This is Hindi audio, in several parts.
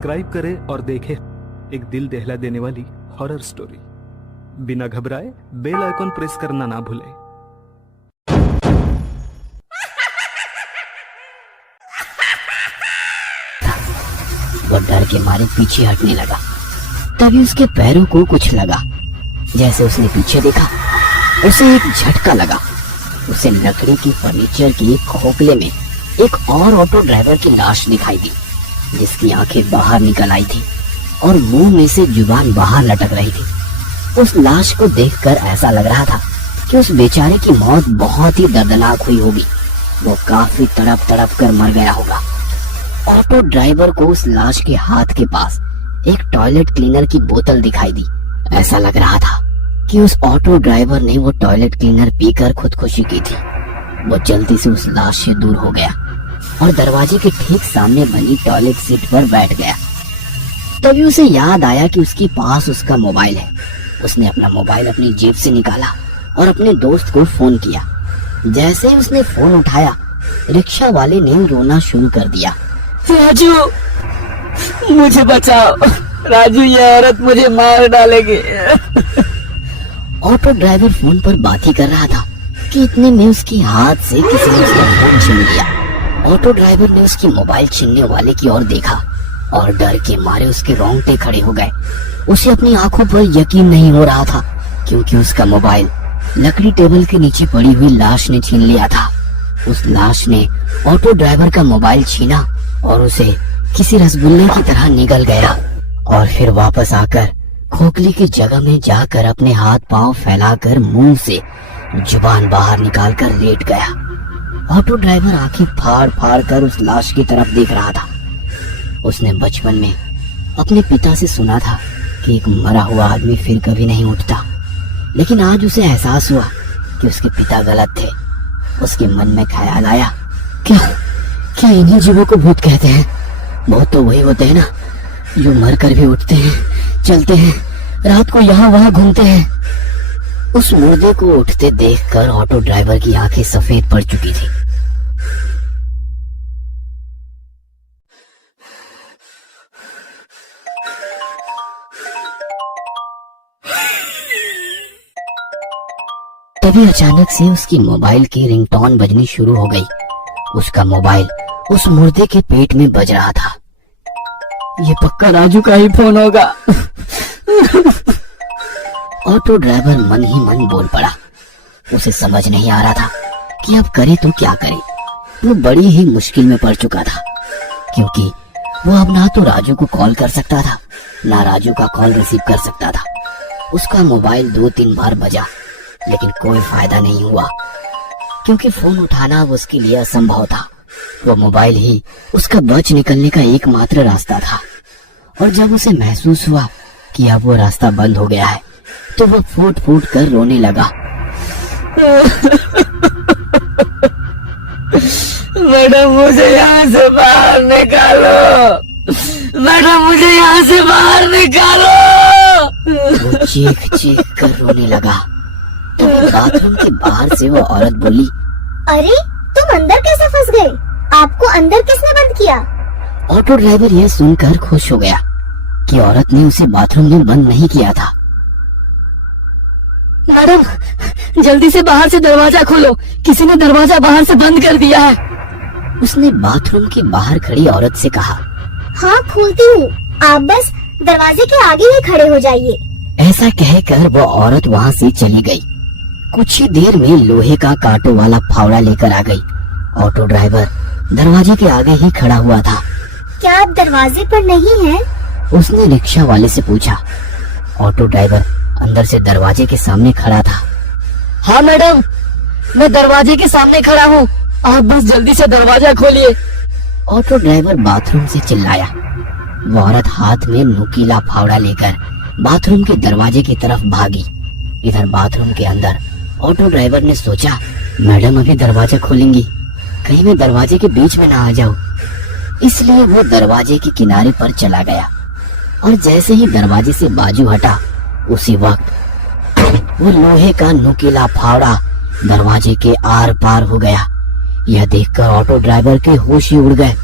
सब्सक्राइब करें और देखें एक दिल दहला देने वाली हॉरर स्टोरी। बिना घबराए बेल आइकॉन प्रेस करना ना भूलें। वो डर के मारे पीछे हटने लगा। तभी उसके पैरों को कुछ लगा। जैसे उसने पीछे देखा, उसे एक झटका लगा। उसे लकड़ी की फर्नीचर के खोखले में एक और ऑटो ड्राइवर की लाश दिखाई दी, जिसकी आंखें बाहर निकल आई थी और मुंह में से जुबान बाहर लटक रही थी। उस लाश को देखकर ऐसा लग रहा था कि उस बेचारे की मौत बहुत ही दर्दनाक हुई होगी। वो काफी तड़प तड़प कर मर गया होगा। ऑटो ड्राइवर को उस लाश के हाथ के पास एक टॉयलेट क्लीनर की बोतल दिखाई दी। ऐसा लग रहा था कि उस ऑटो ड्राइवर ने वो टॉयलेट क्लीनर पीकर खुदकुशी की थी। वो जल्दी से उस लाश से दूर हो गया और दरवाजे के ठीक सामने बनी टॉयलेट सीट पर बैठ गया। तभी उसे याद आया कि उसके पास उसका मोबाइल है। उसने अपना मोबाइल अपनी जेब से निकाला और अपने दोस्त को फोन किया। जैसे ही उसने फोन उठाया, रिक्शा वाले ने रोना शुरू कर दिया। राजू, मुझे बचाओ। राजू, ये औरत मुझे मार डालेगी। ऑटो ड्राइवर फोन पर बात ही कर रहा था कि इतने में उसके हाथ से किसी ने उसका फोन छीन लिया। ऑटो ड्राइवर ने उसकी मोबाइल छीनने वाले की ओर देखा और डर के मारे उसके रोंगटे खड़े हो गए। उसे अपनी आंखों पर यकीन नहीं हो रहा था, क्योंकि उसका मोबाइल लकड़ी टेबल के नीचे पड़ी हुई लाश ने छीन लिया था। उस लाश ने ऑटो ड्राइवर का मोबाइल छीना और उसे किसी रसगुल्ले की तरह निगल गया और फिर वापस आकर खोखली की जगह में जाकर अपने हाथ पांव फैलाकर मुंह से जुबान बाहर निकालकर लेट गया। ऑटो ड्राइवर आंखें फाड़ फाड़ कर उस लाश की तरफ देख रहा था। उसने बचपन में अपने पिता से सुना था कि एक मरा हुआ आदमी फिर कभी नहीं उठता, लेकिन आज उसे एहसास हुआ कि उसके पिता गलत थे। उसके मन में ख्याल आया, क्या इन्हीं जीवों को भूत कहते हैं? भूत तो वही होते हैं ना, जो मर कर भी उठते हैं, चलते हैं, रात को यहाँ वहाँ घूमते हैं। उस मुर्दे को उठते देखकर ऑटो ड्राइवर की आंखें सफेद पड़ चुकी थी। तभी अचानक से उसकी मोबाइल की रिंगटोन बजनी शुरू हो गई। उसका मोबाइल उस मुर्दे के पेट में बज रहा था। ये पक्का राजू का ही फोन होगा। ऑटो ड्राइवर मन ही मन बोल पड़ा। उसे समझ नहीं आ रहा था कि अब करे तो क्या करे। वो बड़ी ही मुश्किल में पड़ चुका था, क्योंकि वो अब ना तो राजू को कॉल कर सकता था, ना राजू का कॉल रिसीव कर सकता था। उसका मोबाइल 2-3 बार बजा, लेकिन कोई फायदा नहीं हुआ, क्योंकि फोन उठाना उसके लिए असंभव था। वो मोबाइल ही उसका बच निकलने का एकमात्र रास्ता था। और जब उसे महसूस हुआ कि अब वो रास्ता बंद हो गया है, तो वो फूट फूट कर रोने लगा। मैडम, मुझे यहाँ से बाहर निकालो। मैडम, मुझे यहाँ से बाहर निकालो। वो चीख चीख कर रोने लगा। तो बाथरूम के बाहर से वो औरत बोली, अरे, तुम अंदर कैसे फंस गए? आपको अंदर किसने बंद किया? ऑटो ड्राइवर यह सुनकर खुश हो गया कि औरत ने उसे बाथरूम में बंद नहीं किया था। मैडम, जल्दी से बाहर से दरवाजा खोलो। किसी ने दरवाजा बाहर से बंद कर दिया है। उसने बाथरूम के बाहर खड़ी औरत से कहा। हाँ, खोलती हूँ, आप बस दरवाजे के आगे ही खड़े हो जाइए। ऐसा कहकर वो औरत वहाँ से चली गई। कुछ ही देर में लोहे का कांटों वाला फावड़ा लेकर आ गई। ऑटो ड्राइवर दरवाजे के आगे ही खड़ा हुआ था। क्या आप दरवाजे पर नहीं हैं? उसने रिक्शा वाले से पूछा। ऑटो ड्राइवर अंदर से दरवाजे के सामने खड़ा था। हाँ मैडम, मैं दरवाजे के सामने खड़ा हूँ। आप बस जल्दी से दरवाजा खोलिए। ऑटो ड्राइवर बाथरूम से चिल्लाया। वो औरत हाथ में नुकीला फावड़ा लेकर बाथरूम के दरवाजे की तरफ भागी। इधर बाथरूम के अंदर ऑटो ड्राइवर ने सोचा, मैडम अभी दरवाजा खोलेंगी, कहीं मैं दरवाजे के बीच में ना आ जाऊं। इसलिए वो दरवाजे के किनारे पर चला गया और जैसे ही दरवाजे से बाजू हटा, उसी वक्त वो लोहे का नुकीला फावड़ा दरवाजे के आर पार हो गया। यह देखकर ऑटो ड्राइवर के होश ही उड़ गए।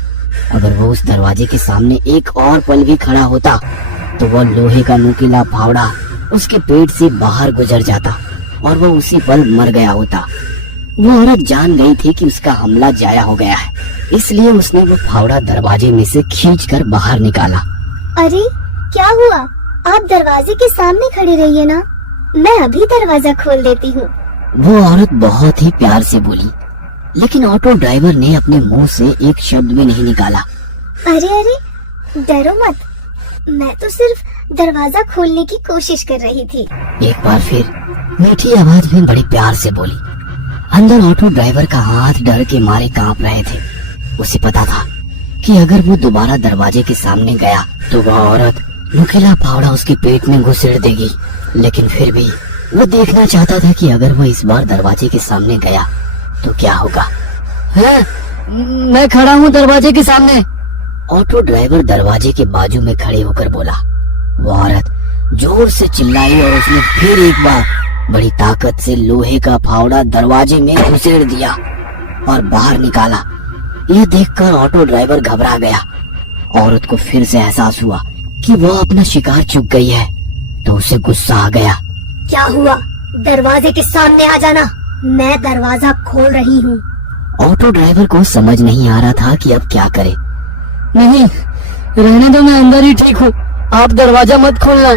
अगर वो उस दरवाजे के सामने एक और पल भी खड़ा होता तो वह लोहे का नुकीला फावड़ा उसके पेट से बाहर गुजर जाता और वह उसी पल मर गया होता। वो औरत जान गई थी कि उसका हमला जाया हो गया है, इसलिए उसने वो फावड़ा दरवाजे में से खींचकर बाहर निकाला। अरे क्या हुआ? आप दरवाजे के सामने खड़े रहिए ना, मैं अभी दरवाजा खोल देती हूँ। वो औरत बहुत ही प्यार से बोली, लेकिन ऑटो ड्राइवर ने अपने मुंह से एक शब्द भी नहीं निकाला। अरे अरे डरो मत, मैं तो सिर्फ दरवाजा खोलने की कोशिश कर रही थी। एक बार फिर मीठी आवाज में बड़ी प्यार से बोली। अंदर ऑटो ड्राइवर का हाथ डर के मारे कांप रहे थे। उसे पता था कि अगर वो दोबारा दरवाजे के सामने गया तो वह औरत नुकीला फावड़ा उसके पेट में घुसेड़ देगी, लेकिन फिर भी वो देखना चाहता था कि अगर वो इस बार दरवाजे के सामने गया तो क्या होगा। है? मैं खड़ा हूँ दरवाजे के सामने। ऑटो ड्राइवर दरवाजे के बाजू में खड़े होकर बोला। वो औरत जोर से चिल्लाई और उसने फिर एक बार बड़ी ताकत से लोहे का फावड़ा दरवाजे में घुसेड़ दिया और बाहर निकाला। यह देखकर ऑटो ड्राइवर घबरा गया। औरत को फिर से एहसास हुआ कि वह अपना शिकार चूक गई है, तो उसे गुस्सा आ गया। क्या हुआ? दरवाजे के सामने आ जाना, मैं दरवाजा खोल रही हूँ। ऑटो ड्राइवर को समझ नहीं आ रहा था कि अब क्या करे। नहीं, रहने दो, मैं अंदर ही ठीक हूँ, आप दरवाजा मत खोलना।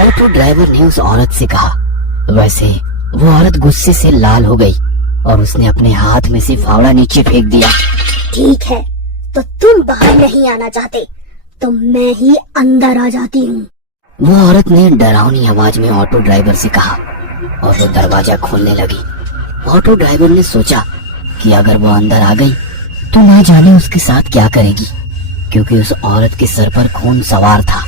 ऑटो ड्राइवर ने उस औरत से कहा। वैसे वो औरत गुस्से से लाल हो गई और उसने अपने हाथ में से फावड़ा नीचे फेंक दिया। ठीक है, तो तुम बाहर नहीं आना चाहते तो मैं ही अंदर आ जाती हूँ। वो औरत ने डरावनी आवाज में ऑटो ड्राइवर से कहा और वो दरवाजा खोलने लगी। ऑटो ड्राइवर ने सोचा कि अगर वो अंदर आ गई तो ना जाने उसके साथ क्या करेगी, क्योंकि उस औरत के सर पर खून सवार था।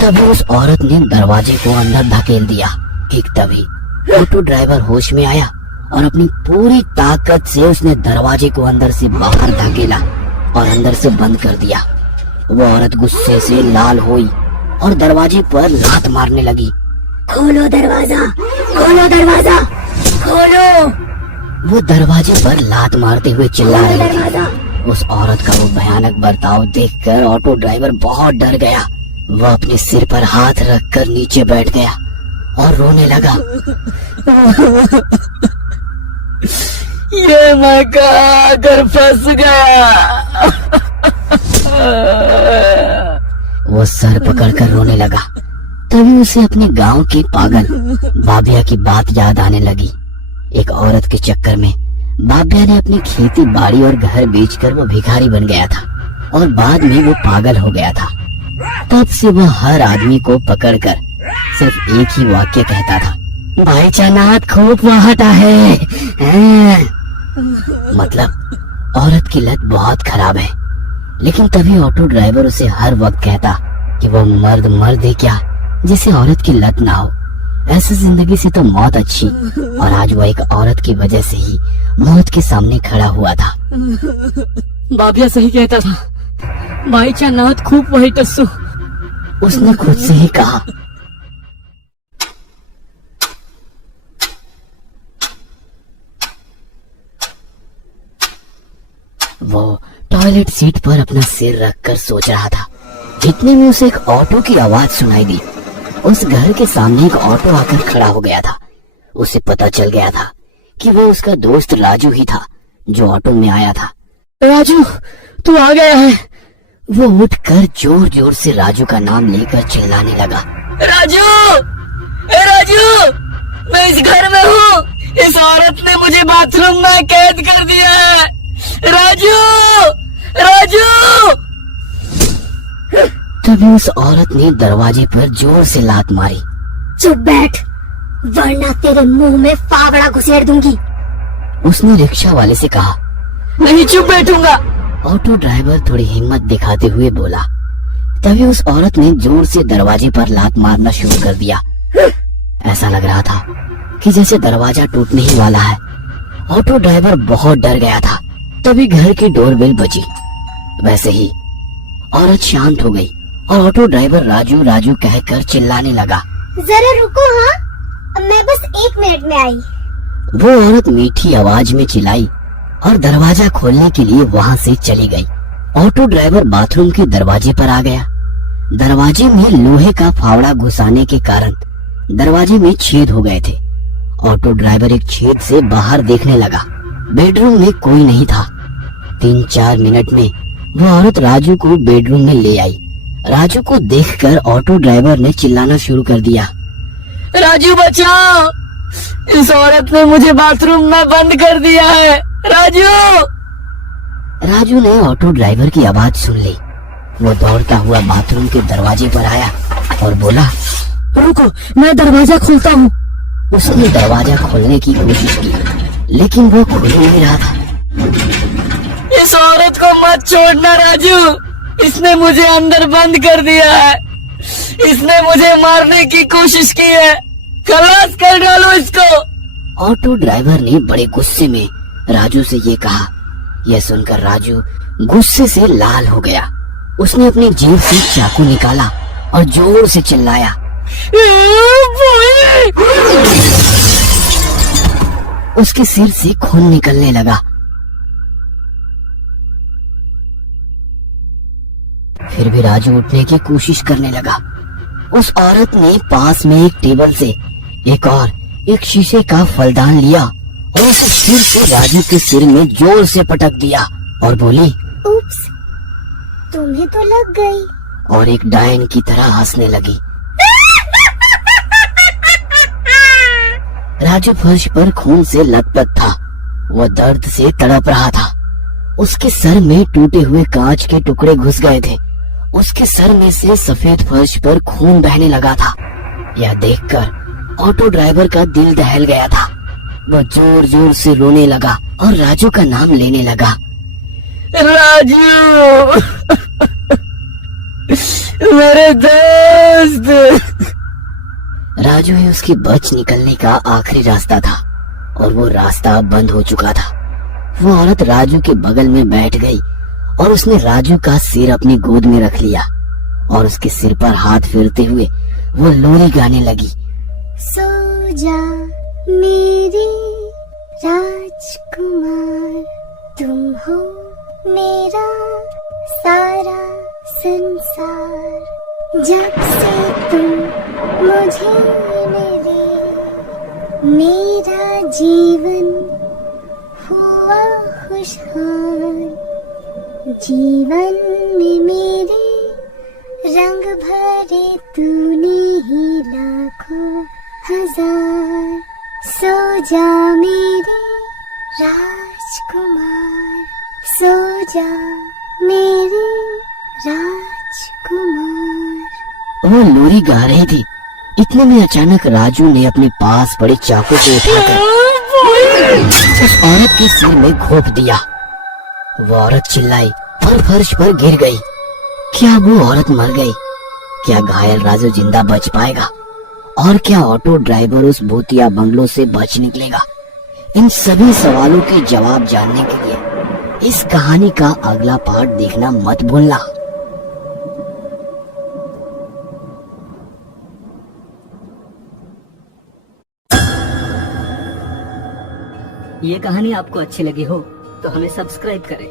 तभी उस औरत ने दरवाजे को अंदर धकेल दिया। ठीक तभी ऑटो ड्राइवर होश में आया और अपनी पूरी ताकत से उसने दरवाजे को अंदर से बाहर धकेला और अंदर से बंद कर दिया। वो औरत गुस्से से लाल हुई और दरवाजे पर लात मारने लगी। खोलो दरवाजा, खोलो दरवाजा, खोलो। वो दरवाजे पर लात मारते हुए चिल्ला रही थी। उस औरत का वो भयानक बर्ताव देखकर ऑटो ड्राइवर बहुत डर गया। वह अपने सिर पर हाथ रखकर नीचे बैठ गया और रोने लगा। ये मैं कहाँ कर फंस गया। वो सर पकड़कर रोने लगा। तभी उसे अपने गांव की पागल बाबिया की बात याद आने लगी। एक औरत के चक्कर में बाबिया ने अपनी खेती बाड़ी और घर बेचकर वो भिखारी बन गया था और बाद में वो पागल हो गया था। तब से वह हर आदमी को पकड़कर सिर्फ एक ही वाक्य कहता था, भाई चानात खूब वहाटा है। मतलब औरत की लत बहुत खराब है। लेकिन तभी ऑटो ड्राइवर उसे हर वक्त कहता कि वह मर्द है क्या जिसे औरत की लत ना हो। ऐसी जिंदगी से तो मौत अच्छी। और आज वह एक औरत की वजह से ही मौत के सामने खड़ा हुआ था। बाबिया सही कहता था, भाई चानात खूब वही टस्सू। उसने खुद से ही कहा। वो टॉयलेट सीट पर अपना सिर रखकर सोच रहा था। इतने में उसे एक ऑटो की आवाज सुनाई दी। उस घर के सामने एक ऑटो आकर खड़ा हो गया था। उसे पता चल गया था कि वो उसका दोस्त राजू ही था जो ऑटो में आया था। राजू, तू आ गया है। वो उठकर जोर जोर से राजू का नाम लेकर चिल्लाने लगा। राजू, ए राजू, मैं इस घर में हूँ। इस औरत ने मुझे बाथरूम में कैद कर दिया है। राजू, राजू। तभी उस औरत ने दरवाजे पर जोर से लात मारी। चुप बैठ, वरना तेरे मुंह में फावड़ा घुसेड़ दूंगी। उसने रिक्शा वाले से कहा। नहीं, चुप बैठूंगा। ऑटो ड्राइवर थोड़ी हिम्मत दिखाते हुए बोला। तभी उस औरत ने जोर से दरवाजे पर लात मारना शुरू कर दिया। ऐसा लग रहा था कि जैसे दरवाजा टूटने ही वाला है। ऑटो ड्राइवर बहुत डर गया था। तभी घर की डोरबेल बजी। वैसे ही औरत शांत हो गई और ऑटो ड्राइवर राजू राजू कहकर चिल्लाने लगा। जरा रुको, हाँ मैं बस 1 मिनट में आई। वो औरत मीठी आवाज में चिल्लाई और दरवाजा खोलने के लिए वहां से चली गई। ऑटो ड्राइवर बाथरूम के दरवाजे पर आ गया। दरवाजे में लोहे का फावड़ा घुसाने के कारण दरवाजे में छेद हो गए थे। ऑटो ड्राइवर एक छेद से बाहर देखने लगा। बेडरूम में कोई नहीं था। 3-4 मिनट में वो औरत राजू को बेडरूम में ले आई। राजू को देखकर ऑटो ड्राइवर ने चिल्लाना शुरू कर दिया। राजू बचाओ, इस औरत ने मुझे बाथरूम में बंद कर दिया है। राजू! राजू ने ऑटो ड्राइवर की आवाज सुन ली। वो दौड़ता हुआ बाथरूम के दरवाजे पर आया और बोला, रुको, मैं दरवाजा खोलता हूँ। उसने दरवाजा खोलने की कोशिश की, लेकिन वो खुल नहीं रहा था। इस औरत को मत छोड़ना राजू, इसने मुझे अंदर बंद कर दिया है। इसने मुझे मारने की कोशिश की है, खलास कर डालो इसको। ऑटो ड्राइवर ने बड़े गुस्से में राजू से ये कहा। यह सुनकर राजू गुस्से से लाल हो गया। उसने अपनी जेब से चाकू निकाला और जोर से चिल्लाया। उसके सिर से खून निकलने लगा। फिर भी राजू उठने की कोशिश करने लगा। उस औरत ने पास में एक टेबल से एक शीशे का फलदान लिया और उसे फिर से राजू के सिर में जोर से पटक दिया और बोली, उप्स, तुम्हें तो लग गई। और एक डायन की तरह हंसने लगी। राजू फर्श पर खून से लथपथ था। वह दर्द से तड़प रहा था। उसके सर में टूटे हुए कांच के टुकड़े घुस गए थे। उसके सर में से सफेद फर्श पर खून बहने लगा था। यह देखकर ऑटो ड्राइवर का दिल दहल गया था। वह जोर जोर से रोने लगा और राजू का नाम लेने लगा। राजू, मेरे दोस्त। राजू ही उसके बच निकलने का आखिरी रास्ता था और वो रास्ता अब बंद हो चुका था। वो औरत राजू के बगल में बैठ गई और उसने राजू का सिर अपनी गोद में रख लिया और उसके सिर पर हाथ फेरते हुए वो लोरी गाने लगी। सो जा मेरी राजकुमार, तुम हो मेरा सारा संसार। जब से तुम मुझे मिले, मेरा जीवन हुआ खुशहाल। जीवन में मेरे रंग भरे तूने ही लाखों हजार। सो जा मेरे राजकुमार, सो जा मेरे राजकुमार। वो लोरी गा रही थी। इतने में अचानक राजू ने अपने पास पड़े चाकू को उठाकर उस औरत के सिर में घोंप दिया। वो औरत चिल्लाई और फर्श पर गिर गई। क्या वो औरत मर गई? क्या घायल राजू जिंदा बच पाएगा? और क्या ऑटो ड्राइवर उस भूतिया बंगलों से बच निकलेगा? इन सभी सवालों के जवाब जानने के लिए इस कहानी का अगला पार्ट देखना मत भूलना। ये कहानी आपको अच्छी लगी हो तो हमें सब्सक्राइब करें